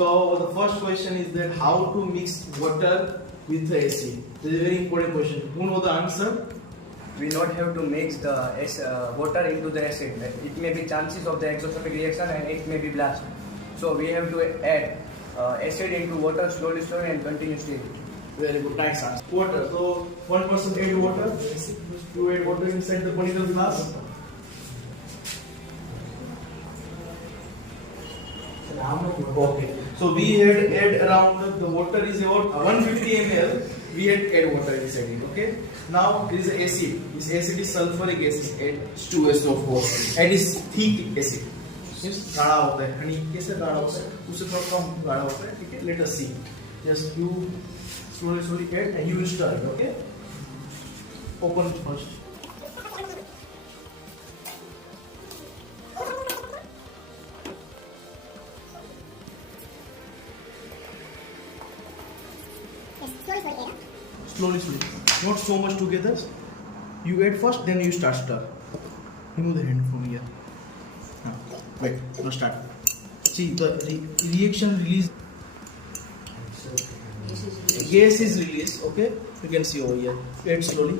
So the first question is that how to mix water with the acid. This is a very important question. Who know the answer? We not have to mix the water into the acid. It may be chances of the exothermic reaction and it may be blast. So we have to add acid into water slowly and continuously. Very good, nice answer. Water. So one person add water. You add water inside the conical flask. Okay. So we had add around the water is about 150 ml. We had add water inside it. Okay. Now there is a acid. This acid is sulfuric acid. H2SO4. And is thick acid. Yes, गाढ़ा होता है. यानी कैसे गाढ़ा होता है? उससे थोड़ा कम गाढ़ा होता है. ठीक है. Let us see. Just you slowly add and you will stir it. Okay. Open it first. Slowly. Not so much together. You add first, then you start stir. Remove the hand from here. Wait, now start. See the reaction release. Gas is released. Okay, you can see over here. Add slowly.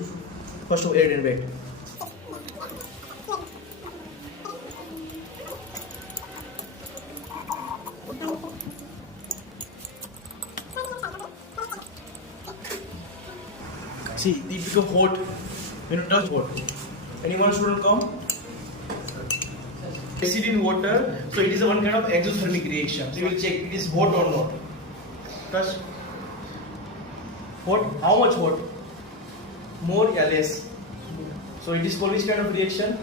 First of add and wait. See, it become hot when you touch water. Anyone student come? Acid in water, so it is a one kind of exothermic reaction. So you will check it is hot or not. Touch. Hot? How much hot? More or less? So it is called which kind of reaction?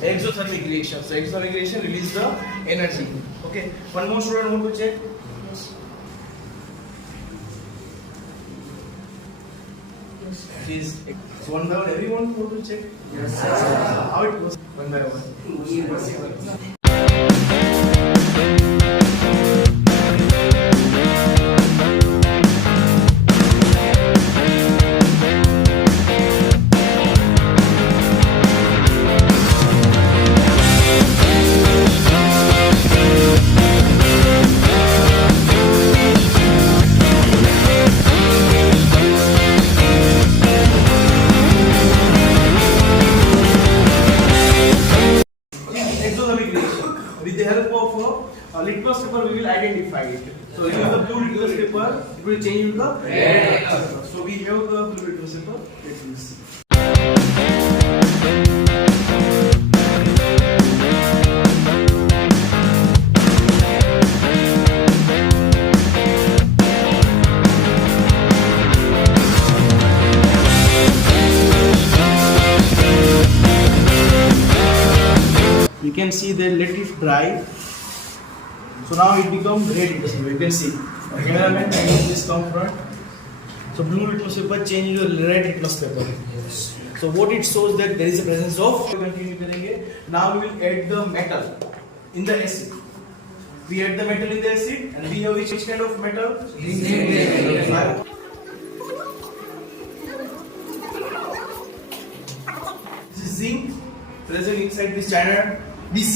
Exothermic reaction. So exothermic reaction release the energy. Okay. One more student want to check? Please, so one by one, everyone want to check? Yes, sir. How it goes? One by one. With the help of a litmus paper, we will identify it. So, use the blue litmus paper, it will change into the red. So, we have the blue litmus paper. Let's see. You can see they let it dry. So now it becomes red litmus paper. You can see. Cameraman, please come front. So blue litmus paper change into red litmus paper. Yes. So what it shows that there is a presence of. Continue करेंगे. Now we will add the metal in the acid. We add the metal in the acid, and we have which kind of metal? Zinc. This is zinc present inside this china. DC,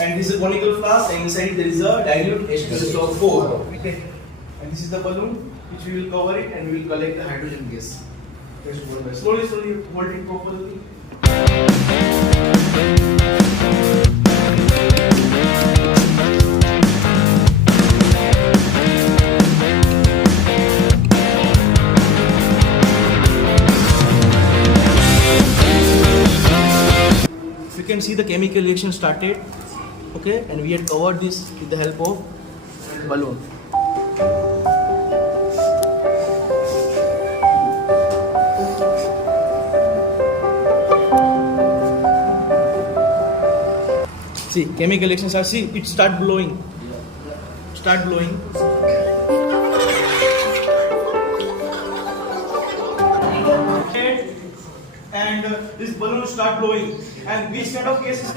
and this is a conical flask, and inside there is a dilute H2SO4. Okay. And this is the balloon which we will cover it, and we will collect the hydrogen gas. Slowly hold it properly. You can see the chemical reaction started. Okay, and we had covered this with the help of balloon. See, chemical reactions are, see, it start blowing. Start blowing. And this balloon start blowing. And which kind of cases?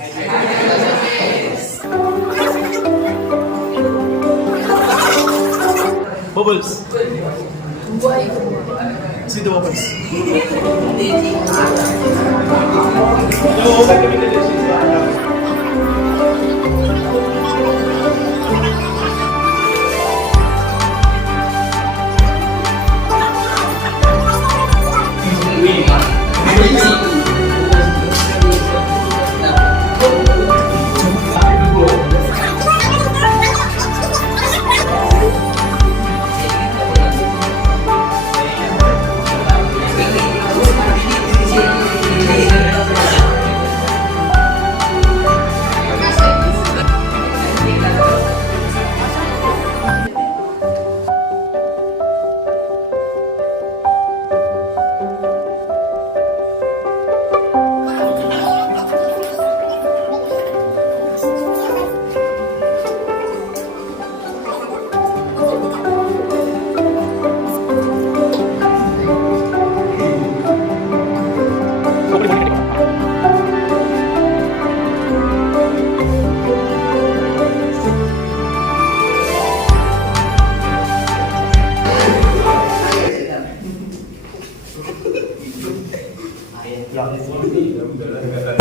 Bubbles. See the bubbles. Wow.